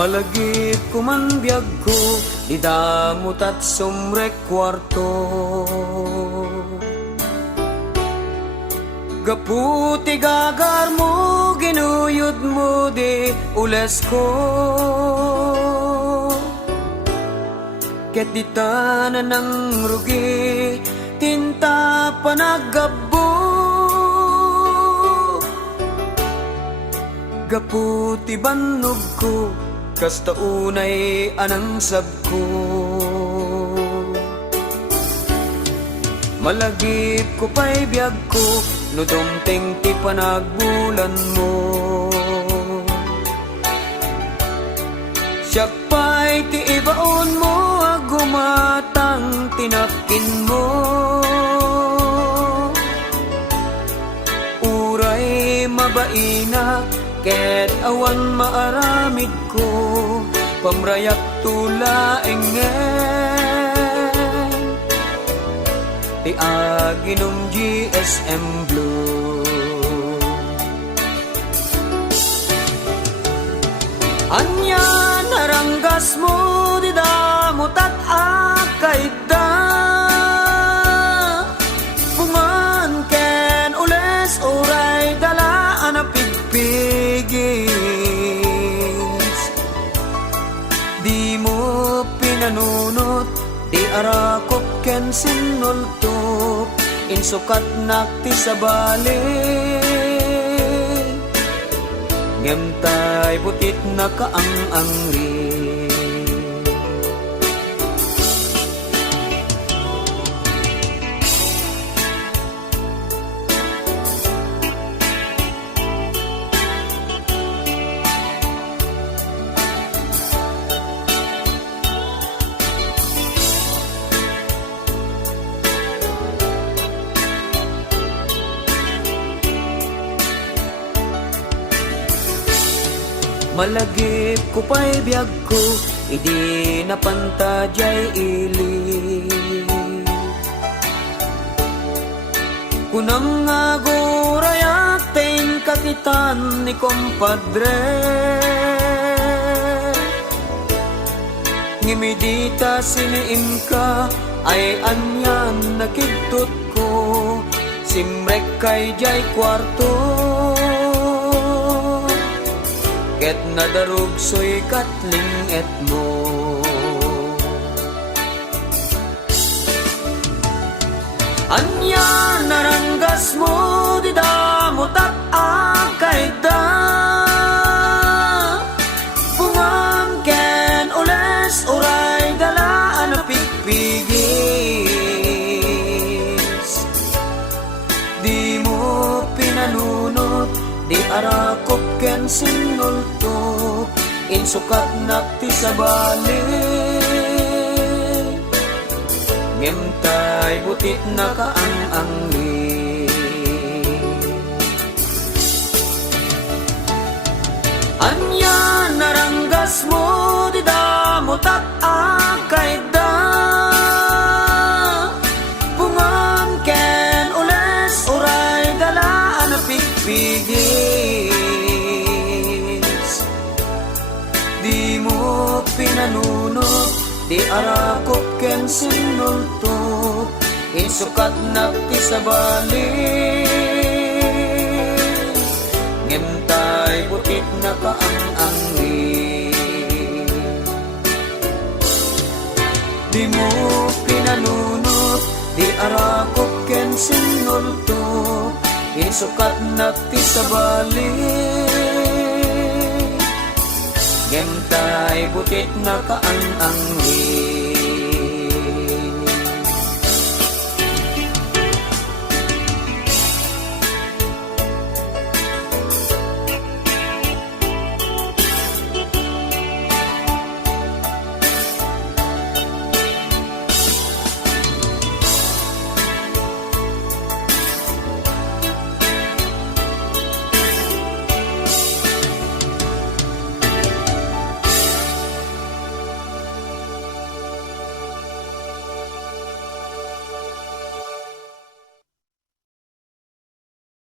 Malagip ko man biyag ko, di damot at sumrek kwarto. Gaputi gagar mo, ginuyod mo di ules ko. Ket di tanan ng rugi, tinta panagabo. Gaputi banog ko, kasta unay anang sabko. Malagip ko pa'y biyag ko, no dumteng ti panagbulan mo. Siyak pa'y ti ibaon mo, agumatang tinakin mo. Uray mabaina, ket awan maaramid ko, pamrayak tula engen ti aginom GSM Blue. Anya naranggas mo, di damot at akaida. Puman ken ules uray dalaan na pigpigis. Di mo pinanunot, di arakop ken sinultop, insukat nakti sa balik. Ngemtay putit na kaang-angri. Malagip ko pa'y biyag ko, idi napantadyay ili. Kunang nga gurayatin kakitan ni kompadre. Ngimidita siniim ka, ay anyan nakigtot ko, simrek kay jay kwarto. Ket nadarug soy katling et mo. Anya naranggas mo, di damot at akaida. Pumangken ules uray dalaan na pigpigis. Di mo pinanunot, di arakop ken sinulto, insukat nakti sa balik. Ngemtay butit na kaang-angli. Anya naranggas mo, di damot at akaida. Pumangken ules uray dalaan na pigpigis. Di mo pinanunot, di arakop ken sinulto, insukat nakti sa balik. Ngemtay putit na kaang-angli. Di mo pinanunot, di arakop ken sinulto, insukat nakti sa balik. Ngemtay butit na kaang-angli.